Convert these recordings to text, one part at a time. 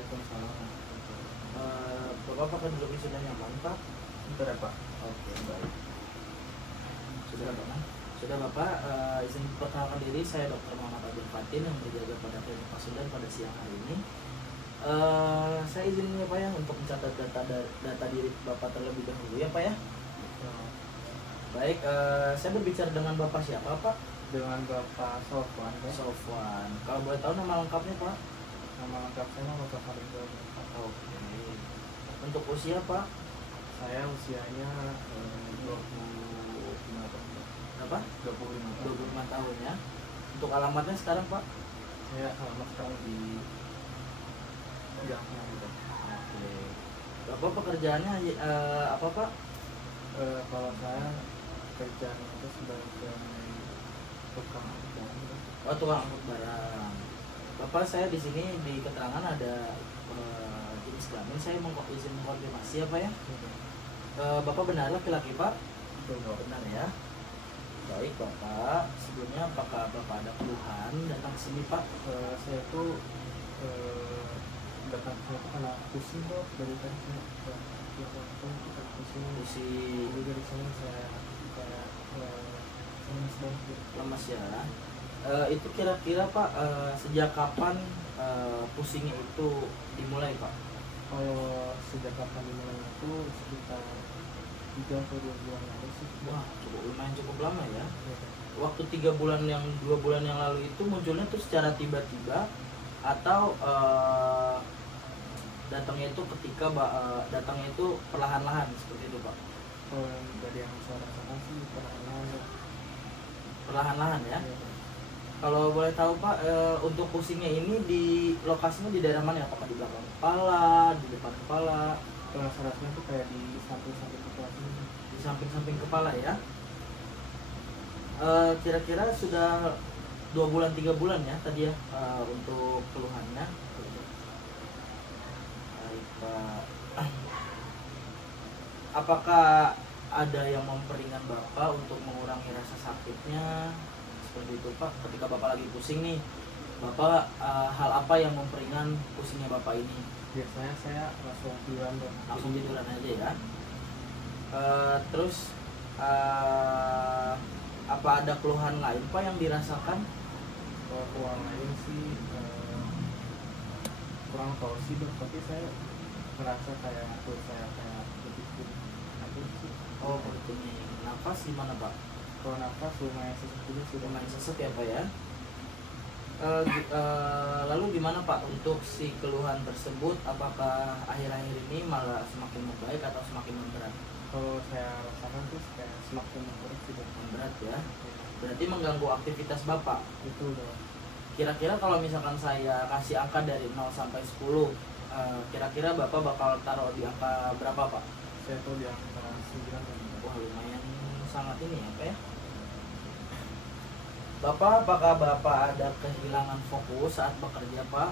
Waalaikumsalam. Bapak pakai dulu sudah nyaman Pak? Bentar ya Pak. Oke, baik. Sudah Bapak? Sudah Bapak, izin perkenalkan diri, saya Dr. Muhammad Abdul Fatin yang berjaga pada klinik Pasundan pada siang hari ini. Saya izin ya Pak ya untuk mencatat data diri Bapak terlebih dahulu ya Pak ya. Baik, saya berbicara dengan Bapak siapa Pak? Dengan Bapak Sofwan ya. Sofwan. Kalau boleh tahu nama lengkapnya Pak? Nama lengkap saya Mustafa Ridho. Oke. Untuk usia Pak? Saya usianya 25 tahun. Berapa? 25 tahun. 25 tahun ya. Untuk alamatnya sekarang Pak? Saya alamat sekarang di Jakarta gitu. Oke. Bapak pekerjaannya apa Pak? Kalau saya kerjaan itu sebagai tukang angkut barang. Oh, tukang angkut barang. Bapak, saya di sini di keterangan ada jenis kelamin. Saya mau izin mengkonfirmasi apa ya? Bapak benar laki-laki Pak? Betul. Benar ya. Baik Bapak, sebelumnya apakah Bapak ada keluhan datang ke sini Pak? Saya tuh datang ke karena pusing kok dari tadi saya kita pusing. Jadi dari sana saya kayak lemes banget gitu. Lemas ya. Itu kira-kira Pak, sejak kapan pusingnya itu dimulai Pak? Kalau sejak kapan dimulai itu sekitar 3 atau 2 bulan lalu sih. Wah, lumayan cukup lama ya. Ya, Waktu 2 bulan yang lalu itu munculnya tuh secara tiba-tiba atau datangnya itu ketika datangnya itu perlahan-lahan seperti itu Pak? kalau dari yang saya rasakan sih perlahan-lahan. Perlahan-lahan ya. Ya. Kalau boleh tahu Pak, untuk pusingnya ini di lokasinya di daerah mana? Apakah di belakang kepala, di depan kepala? Rasa-rasanya tuh kayak di samping-samping kepala sini. Di samping-samping kepala ya. Kira-kira sudah 2 bulan 3 bulan ya tadi ya untuk keluhannya. Baik Pak. Apakah ada yang memperingan Bapak untuk mengurangi rasa sakitnya? Seperti itu Pak, ketika Bapak lagi pusing nih, Bapak hal apa yang memperingan pusingnya Bapak ini? Biasanya saya langsung tiduran dan Langsung tiduran aja ya. Terus apa ada keluhan lain Pak yang dirasakan? kalau keluar lain sih kurang tahu sih dok, tapi saya merasa kayak tuh saya kayak lebih aja sih. Oh, ini nafas gimana Pak? Kalau nafas lumayan sesak juga sih. Lumayan sesek ya Pak ya. Lalu gimana Pak untuk si keluhan tersebut? Apakah akhir-akhir ini malah semakin membaik atau semakin memberat? Kalau saya rasakan tuh kayak semakin memberat sih dok. Memberat ya. Berarti mengganggu aktivitas Bapak. Itu dok. Kira-kira kalau misalkan saya kasih angka dari 0 sampai 10, kira-kira Bapak bakal taruh di angka berapa Pak? Saya tuh di antara 9 dan 10. Wah, lumayan sangat ini ya Pak ya. Bapak, apakah Bapak ada kehilangan fokus saat bekerja Pak?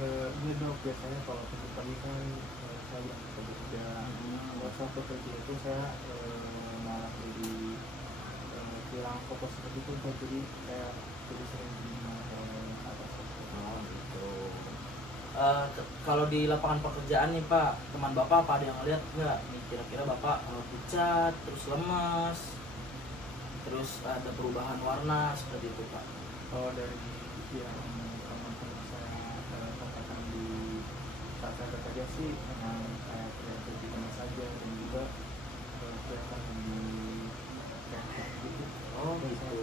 Iya dok, biasanya kalau pagi pagi kan saya berangkat kerja. Kalau saat bekerja itu saya malah jadi hilang fokus seperti itu dok. Jadi kayak jadi sering bingung atas Oh gitu. Kalau di lapangan pekerjaan nih Pak, teman Bapak apa ada yang lihat nggak? Nih kira-kira Bapak pucat, terus lemas, terus ada perubahan warna seperti itu Pak. kalau dari yang teman-teman saya katakan di saat saya bekerja sih memang kayak terlihat lebih lemas saja dan juga kelihatan lebih kreatif gitu. Oh gitu.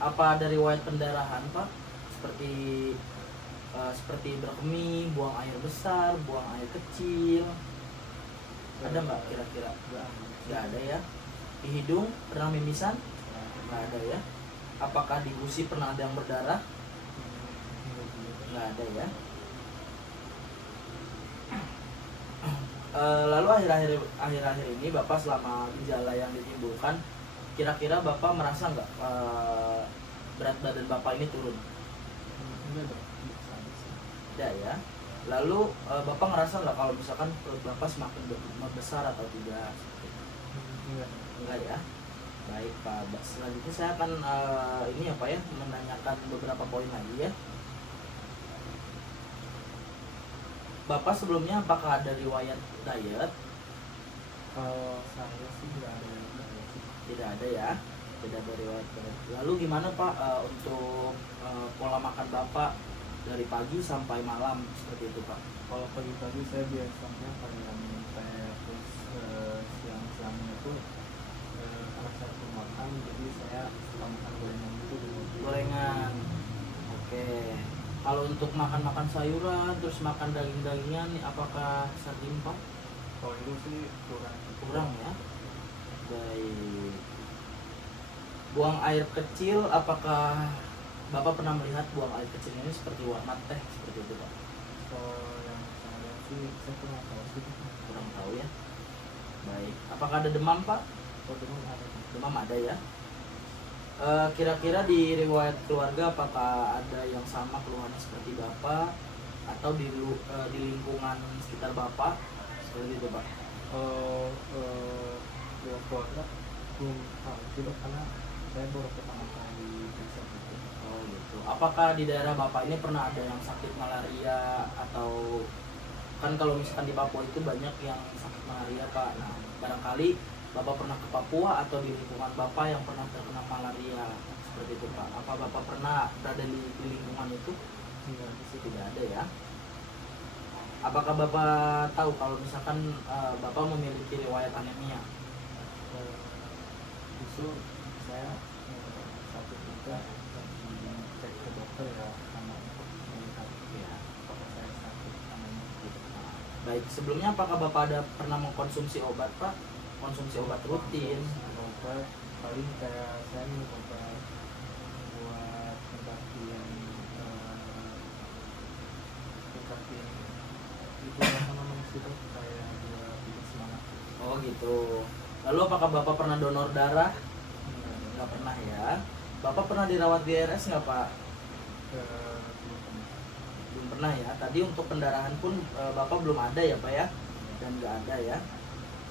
Apa ada riwayat pendarahan Pak? Seperti berkemih, buang air besar, buang air kecil. Ada nggak kira-kira? Nggak ada ya. Di hidung pernah mimisan? Nggak ada ya. Apakah di gusi pernah ada yang berdarah? Nggak ada ya. Lalu akhir-akhir ini Bapak selama gejala yang ditimbulkan, kira-kira Bapak merasa nggak berat badan Bapak ini turun? Enggak dok, biasa aja sih. Tidak ya. Lalu Bapak ngerasa nggak kalau misalkan perut Bapak semakin besar atau tidak? Enggak. Enggak ya. Baik Pak. Selanjutnya saya akan ini ya Pak ya, menanyakan beberapa poin lagi ya. Bapak sebelumnya apakah ada riwayat diet? Kalau saya sih nggak ada yang tahu sih. Tidak ada ya, tidak ada riwayat diet. Lalu gimana Pak untuk pola makan Bapak dari pagi sampai malam seperti itu Pak? Kalau pagi-pagi saya biasanya kayak minum teh, terus siang-siangnya itu karena saya belum makan, jadi saya suka makan gorengan itu dulu. Gorengan. Oke. Kalau untuk makan-makan sayuran, terus makan daging-dagingan, apakah sering Pak? Kalau itu sih kurang. Kurang ya. Baik. Buang air kecil, apakah Bapak pernah melihat buang air kecil ini seperti warna teh seperti itu Pak? Kalau yang saya sih saya kurang tahu sih. Kurang tahu ya. Baik. Apakah ada demam Pak? Kalau demam ada. Demam ada ya. Kira-kira di riwayat keluarga apakah ada yang sama keluhannya seperti Bapak atau di lingkungan sekitar Bapak seperti itu Pak? Di keluarga belum tahu sih Dok, karena saya baru pertama kali periksa gitu. Oh gitu. Apakah di daerah Bapak ini pernah ada yang sakit malaria atau kan kalau misalkan di Papua itu banyak yang sakit malaria Pak. Nah, barangkali Bapak pernah ke Papua atau di lingkungan Bapak yang pernah terkena malaria seperti itu Pak? Apa Bapak pernah berada di lingkungan itu? Enggak sih. Tidak ada ya. Apakah Bapak tahu kalau misalkan Bapak memiliki riwayat anemia? Justru saya satu juga cek ke dokter ya, karena untuk melihat ya apakah saya sakit anemia gitu. Baik, sebelumnya apakah Bapak ada pernah mengkonsumsi obat Pak? Konsumsi obat rutin? Obat paling kayak saya minum obat buat ngebatin itu apa namanya sih Dok, kayak buat bikin semangat. Oh gitu. Lalu apakah Bapak pernah donor darah? Enggak, Nggak pernah ya. Bapak pernah dirawat di RS nggak Pak? belum pernah. Belum pernah ya. Tadi untuk pendarahan pun Bapak belum ada ya Pak ya? Dan nggak ada ya.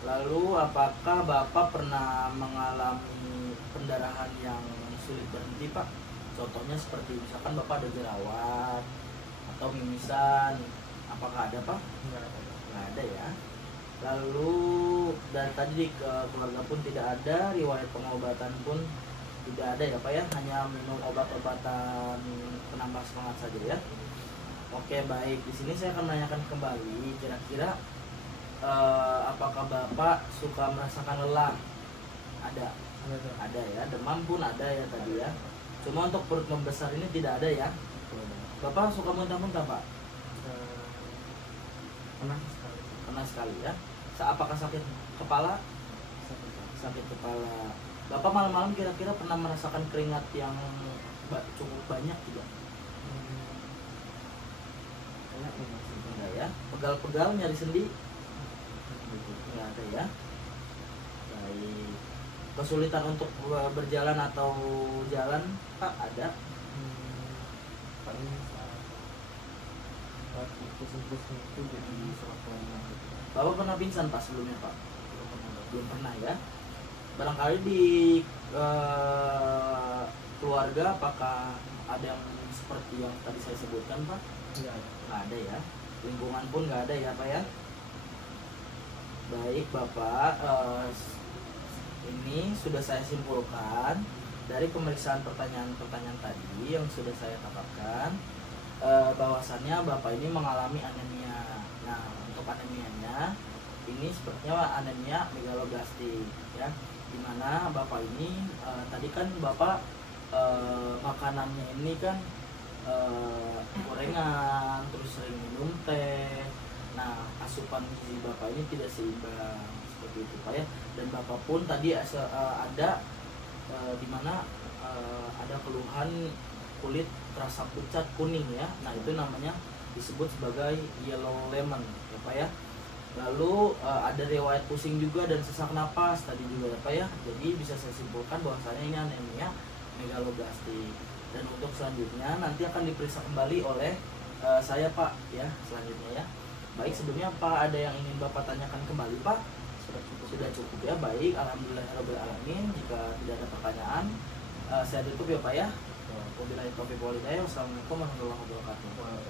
Lalu apakah Bapak pernah mengalami pendarahan yang sulit berhenti Pak? Contohnya seperti misalkan Bapak ada jerawat atau mimisan. Apakah ada Pak? Enggak ada. Nggak ada ya. Lalu dari tadi di keluarga pun tidak ada, riwayat pengobatan pun tidak ada ya Pak ya, hanya minum obat-obatan penambah semangat saja ya. Oke baik, di sini saya akan menanyakan kembali, kira-kira apakah Bapak suka merasakan lelah? Ada, Ada. ada ya. Demam pun ada ya tadi ya. Cuma untuk perut membesar ini tidak ada ya. Bapak suka muntah-muntah Pak? Pernah sekali. Pernah sekali ya. Apakah sakit kepala? Sakit kepala. Bapak malam-malam kira-kira pernah merasakan keringat yang cukup banyak tidak? Kayak enggak sih. Enggak ya. Pegal-pegal, nyari sendi? Enggak ada ya. Baik. Kesulitan untuk berjalan atau jalan Pak ada? Paling saat pusing-pusing itu jadi serat lemak gitu. Bapak pernah pingsan Pak sebelumnya Pak? Belum pernah. Belum pernah ya. Barangkali di keluarga apakah ada yang seperti yang tadi saya sebutkan Pak? Enggak ada. Nggak ada ya. Lingkungan pun nggak ada ya Pak ya. Baik Bapak, ini sudah saya simpulkan dari pemeriksaan pertanyaan-pertanyaan tadi yang sudah saya katakan bahwasannya Bapak ini mengalami anemia. Nah untuk anemianya ini sepertinya anemia megaloblastik ya, dimana Bapak ini tadi kan Bapak makanannya ini kan gorengan, terus sering minum teh. Nah asupan gizi Bapak ini tidak seimbang seperti itu Pak ya. Dan Bapak pun tadi ada dimana ada keluhan kulit terasa pucat kuning ya. Nah itu namanya disebut sebagai yellow lemon ya Pak ya. Lalu ada riwayat pusing juga dan sesak napas tadi juga ya Pak ya. Jadi bisa saya simpulkan bahwasanya ini anemia megaloblastik. Dan untuk selanjutnya nanti akan diperiksa kembali oleh saya Pak ya selanjutnya ya. Baik, sebelumnya Pak ada yang ingin Bapak tanyakan kembali Pak? Sudah cukup ya. Baik, alhamdulillahirabbil alamin. Jika tidak ada pertanyaan saya tutup ya Pak ya. Wabillahi taufiq wal hidayah. Wassalamualaikum warahmatullahi wabarakatuh.